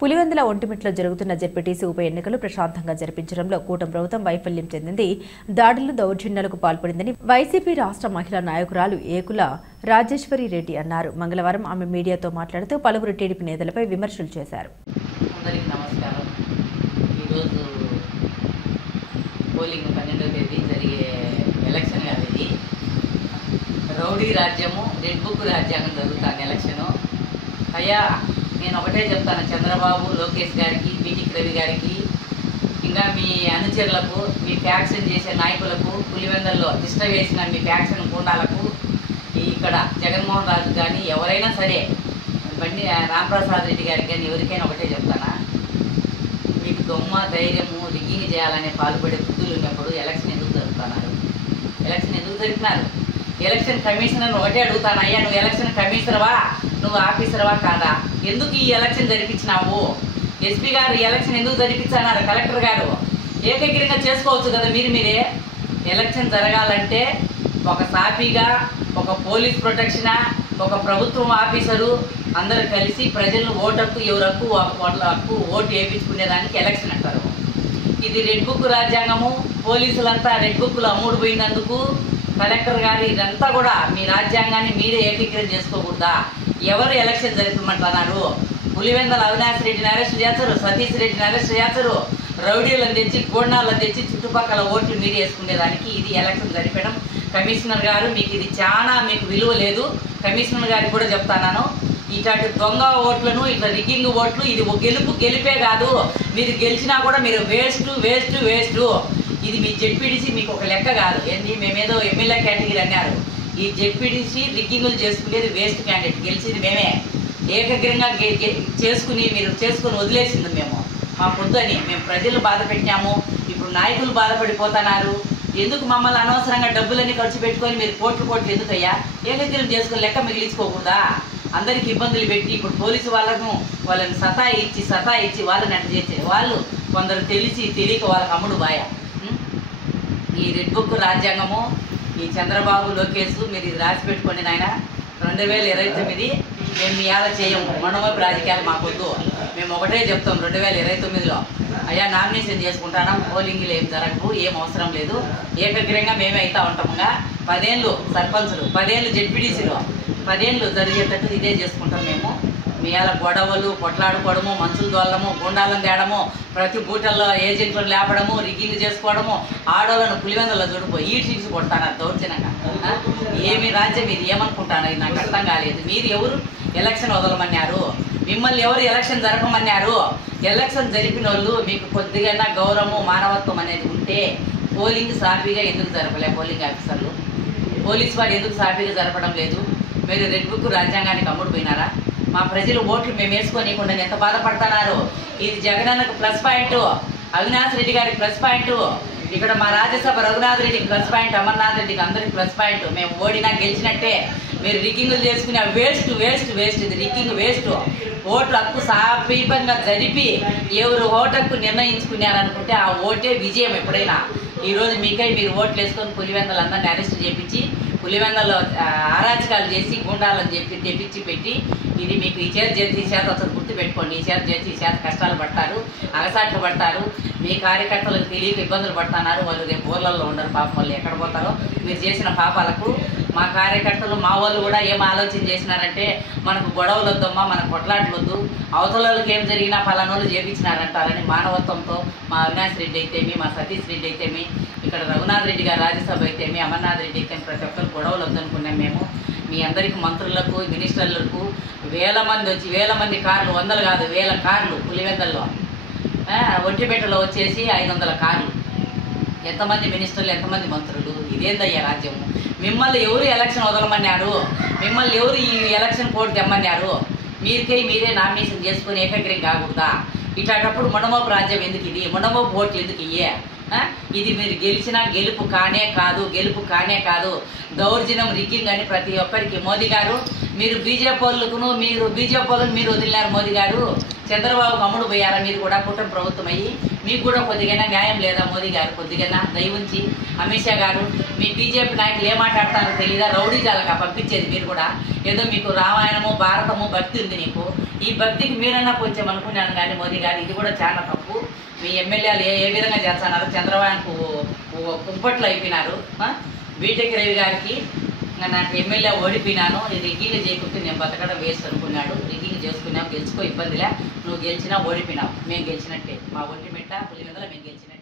పులివెందుల ఒంటిమిట్లో జరుగుతున్న జెడ్పీటీసీ ఉప ఎన్నికలు ప్రశాంతంగా జరిపించడంలో కూటమి ప్రభుత్వం వైఫల్యం చెందింది. దాడులు, దౌర్జన్యాలకు పాల్పడిందని వైసీపీ రాష్ట్ర మహిళా నాయకురాలు ఏకుల రాజేశ్వరి రెడ్డి అన్నారు. మంగళవారం ఆమె మీడియాతో మాట్లాడుతూ పలువురు టీడీపీ నేతలపై విమర్శలు చేశారు. రౌడీ రాజ్యము, రెడ్ బుక్ రాజ్యాంగం జరుగుతుంది ఎలక్షను. అయ్యా నేను ఒకటే చెప్తాను, చంద్రబాబు, లోకేష్ గారికి, బీటిక్ రవి గారికి, ఇంకా మీ అనుచరులకు, మీ ఫ్యాక్షన్ చేసే నాయకులకు, పులివెందుల్లో తిష్ట వేసిన మీ ఫ్యాక్షన్ గుండాలకు, ఇక్కడ జగన్మోహన్ రాజు కానీ ఎవరైనా సరే, బండి రాంప్రసాద్ రెడ్డి గారికి కానీ ఎవరికైనా ఒకటే చెప్తానా, మీకు దొమ్మ ధైర్యము రిగ్గింగ్ చేయాలనే పాల్పడే బుద్ధులు ఉన్నప్పుడు ఎలక్షన్ ఎందుకు జరుపుతున్నారు? ఎలక్షన్ ఎందుకు జరిపినారు? ఎలక్షన్ కమిషనర్ ఒకటే అడుగుతాను, అయ్యా నువ్వు ఎలక్షన్ కమిషనర్వా, నువ్వు ఆఫీసర్వా కాదా? ఎందుకు ఈ ఎలక్షన్ జరిపించినావు? ఎస్పీ గారు ఎలక్షన్ ఎందుకు జరిపించన్నారు? కలెక్టర్ గారు ఏకగ్రీవంగా చేసుకోవచ్చు కదా మీరే. ఎలక్షన్ జరగాలంటే ఒక సాఫీగా, ఒక పోలీస్ ప్రొటెక్షన, ఒక ప్రభుత్వం ఆఫీసరు అందరూ కలిసి ప్రజలను ఓటకు ఎవరకు హక్కు ఓటు వేయించుకునేదానికి ఎలక్షన్ అంటారు. ఇది రెడ్ బుక్ రాజ్యాంగము. పోలీసులంతా రెడ్ బుక్లు అమ్ముడు పోయినందుకు కలెక్టర్ గారు ఇదంతా కూడా మీ రాజ్యాంగాన్ని మీరే ఏకీకరణ చేసుకోకూడదా? ఎవరు ఎలక్షన్ జరపమంటున్నారు? పులివెందుల అవినాష్ రెడ్డిని అరెస్ట్ చేస్తారు, సతీష్ రెడ్డిని అరెస్ట్ చేస్తారు, రౌడీలను తెచ్చి, గోండాలను తెచ్చి చుట్టుపక్కల ఓట్లు మీరు వేసుకునేదానికి ఇది ఎలక్షన్ జరిపడం. కమిషనర్ గారు మీకు ఇది చాలా మీకు విలువ లేదు. కమిషనర్ గారికి కూడా చెప్తాను, ఇట్లాంటి దొంగ ఓట్లను, ఇట్లా రిగ్గింగ్ ఓట్లు, ఇది గెలిపే కాదు. మీరు గెలిచినా కూడా మీరు వేస్ట్. ఇది మీ జెడ్పీటీసీ మీకు ఒక లెక్క కాదు. ఏంటి మేమేదో ఎమ్మెల్యే కేటగిరీ అన్నారు. ఈ జెడ్పీటీసీ రిగ్గింగులు చేసుకునేది వేస్ట్ క్యాండిడేట్, గెలిచింది మేమే. ఏకగ్రంగా మీరు చేసుకుని వదిలేసింది మేము. మా పొద్దుని మేము ప్రజలు బాధ పెట్టాము. ఇప్పుడు నాయకులు బాధపడిపోతున్నారు. ఎందుకు మమ్మల్ని అనవసరంగా డబ్బులన్నీ ఖర్చు పెట్టుకొని మీరు కోట్లు ఎందుకయ్యా? ఏకగ్రం చేసుకుని లెక్క మిగిలించుకోకూడదా? అందరికి ఇబ్బందులు పెట్టి ఇప్పుడు పోలీసు వాళ్ళని సతాయిచ్చి వాళ్ళని అట్ట చేసే వాళ్ళు కొందరు తెలియక వాళ్ళకి అమ్ముడు బాయ. ఈ రెడ్ బుక్ రాజ్యాంగము, ఈ చంద్రబాబు, లోకేష్ మీరు ఇది రాసి పెట్టుకోండి నాయన. 2029 మేము ఇవాళ చేయము. మనోమపు రాజకీయాలు మాకొద్దు. మేము ఒకటే చెప్తాం, 2029లో అయ్యా నామినేషన్ చేసుకుంటాను, పోలింగ్లు ఏం జరగవు, ఏం అవసరం లేదు. ఏకగ్రంగా మేమే అవుతా ఉంటాముగా. 10 ఏళ్ళు సర్పంచులు, 10 ఏళ్ళు జెడ్పీటీసీలు, 10 ఏళ్ళు జరిగేటట్టు ఇదే చేసుకుంటాం మేము. మీ అలా గొడవలు, కొట్లాడుకోవడము, మనుషులు దోలడము, గుండాలను తేడము, ప్రతి బూటల్లో ఏజెంట్లను లేపడము, రిగ్గింగ్ చేసుకోవడము, ఆడోళ్ళను పులివెందుల్లో చూడిపో ఈడ్చిక్స్ కొడతాను దౌర్జన్యంగా. ఏమి రాజ్యం ఇది? ఏమనుకుంటాను? ఇది నాకు అర్థం కాలేదు. మీరు ఎవరు ఎలక్షన్ వదలమన్నారు? మిమ్మల్ని ఎవరు ఎలక్షన్ జరపమన్నారు? ఎలక్షన్ జరిపిన వాళ్ళు మీకు కొద్దిగా గౌరవము, మానవత్వం అనేది ఉంటే పోలింగ్ సాఫీగా ఎందుకు జరపలే? పోలింగ్ ఆఫీసర్లు, పోలీసు వారు ఎందుకు సాఫీగా జరపడం లేదు? మీరు రెడ్ బుక్ రాజ్యాంగానికి అమ్ముడు పోయినారా? మా ప్రజలు ఓట్లు మేము వేసుకోనికుండా ఎంత బాధపడుతున్నారు? ఇది జగనన్నకు ప్లస్ పాయింట్, అవినాష్ రెడ్డి గారికి ప్లస్ పాయింట్, ఇక్కడ మా రాజ్యసభ రఘునాథ్ రెడ్డికి ప్లస్ పాయింట్, అమర్నాథ్ రెడ్డికి అందరికి ప్లస్ పాయింట్. మేము ఓడినా గెలిచినట్టే. మీరు రిగ్గింగ్లు చేసుకునే వేస్ట్. ఇది రిగ్గింగ్ వేస్ట్. ఓట్లు హక్కు సాపీపంగా జరిపి ఎవరు ఓటకు నిర్ణయించుకున్నారనుకుంటే ఆ ఓటే విజయం. ఎప్పుడైనా ఈరోజు మీకై మీరు ఓట్లు వేసుకొని పులివెందులు అందరినీ అరెస్ట్ చేపించి, పులివెందుల్లో అరాచకాలు చేసి, గుండాలని తెప్పించి పెట్టి, ఇది మీకు ఈ చేత అసలు గుర్తు పెట్టుకోండి. ఈ చేత కష్టాలు పడతారు, అగసాట్లు పడతారు. మీ కార్యకర్తలకు తెలియక ఇబ్బందులు పడుతున్నారు. వాళ్ళు రేపు ఊర్లలో ఉండరు. పాపం వాళ్ళు ఎక్కడ పోతారో మీరు చేసిన పాపాలకు. మా కార్యకర్తలు, మా వాళ్ళు కూడా ఏం ఆలోచన చేసినారంటే, మనకు గొడవలు వద్దమ్మా, మనకు కొట్లాట్లు వద్దు, అవతలకి ఏం జరిగినా పలానోళ్ళు చేపించినారంటారని మానవత్వంతో మా అవినాష్ రెడ్డి అయితేమి, మా సతీష్ రెడ్డి అయితేమి, ఇక్కడ రఘునాథ్ రెడ్డి గారు రాజ్యసభ అయితేమి, అమర్నాథ్ రెడ్డి అయితే ప్రతి ఒక్కరు గొడవలు వద్దనుకున్నాం మేము. మీ అందరికీ మంత్రులకు, మినిస్టర్లకు వేల మంది కార్లు, 100 కాదు 1000 కార్లు పులివెందుల్లో, ఒంటిపేటలో వచ్చేసి 500 కార్లు. ఎంతమంది మినిస్టర్లు, ఎంతమంది మంత్రులు? ఇదేందయ్యా రాజ్యము? మిమ్మల్ని ఎవరు ఎలక్షన్ వదలమన్నారు? మిమ్మల్ని ఎవరు ఈ ఎలక్షన్ కోడ్ తెమ్మన్నారు? మీరే నామినేషన్ చేసుకుని ఏకగ్రీవం కాకూడదా? ఇట్లాంటప్పుడు మొండమోపు రాజ్యం ఎందుకు ఇది? మొండమోపు ఓట్లు ఎందుకు ఇయ్యే? ఇది మీరు గెలిచినా గెలుపు కానే కాదు. దౌర్జన్యం, రిగ్గింగ్ అని ప్రతి ఒక్కరికి మోదీ గారు, మీరు బీజేపీ వాళ్ళను మీరు వదిలినారు. మోదీ గారు చంద్రబాబుకు అమ్ముడు పోయారా? మీరు కూడా కూటమి ప్రభుత్వం అయ్యి మీకు కూడా కొద్దిగా న్యాయం లేదా? మోదీ గారు కొద్దిగా దయ ఉంచి, అమిత్ షా గారు మీ బీజేపీ నాయకులు ఏం మాట్లాడతారో తెలీదా? రౌడీ జాలక పంపించేది మీరు కూడా. ఏదో మీకు రామాయణము, భారతము భక్తి ఉంది నీకు. ఈ భక్తికి మీరన్నా కొంచెం అనుకున్నాను కానీ మోదీ గారు ఇది కూడా చాలా తప్పు. మీ ఎమ్మెల్యేలు ఏ విధంగా చేస్తున్నారు, చంద్రబాబుకు కుంపట్లు అయిపోయినారు. బీటెక్ రవి గారికి నాకు ఎమ్మెల్యే ఓడిపోయినాను, రిగ్గింగ్ చేయకుంటే నేను బతకడం వేస్ట్ అనుకున్నాడు. రిగ్గింగ్ చేసుకున్నావు, గెలుచుకో, ఇబ్బందిలే, నువ్వు గెలిచినా ఓడిపోయినావు, మేము గెలిచినట్టే. మా ఒంటి మెట్ట పులివెందుల మేము గెలిచినట్టే.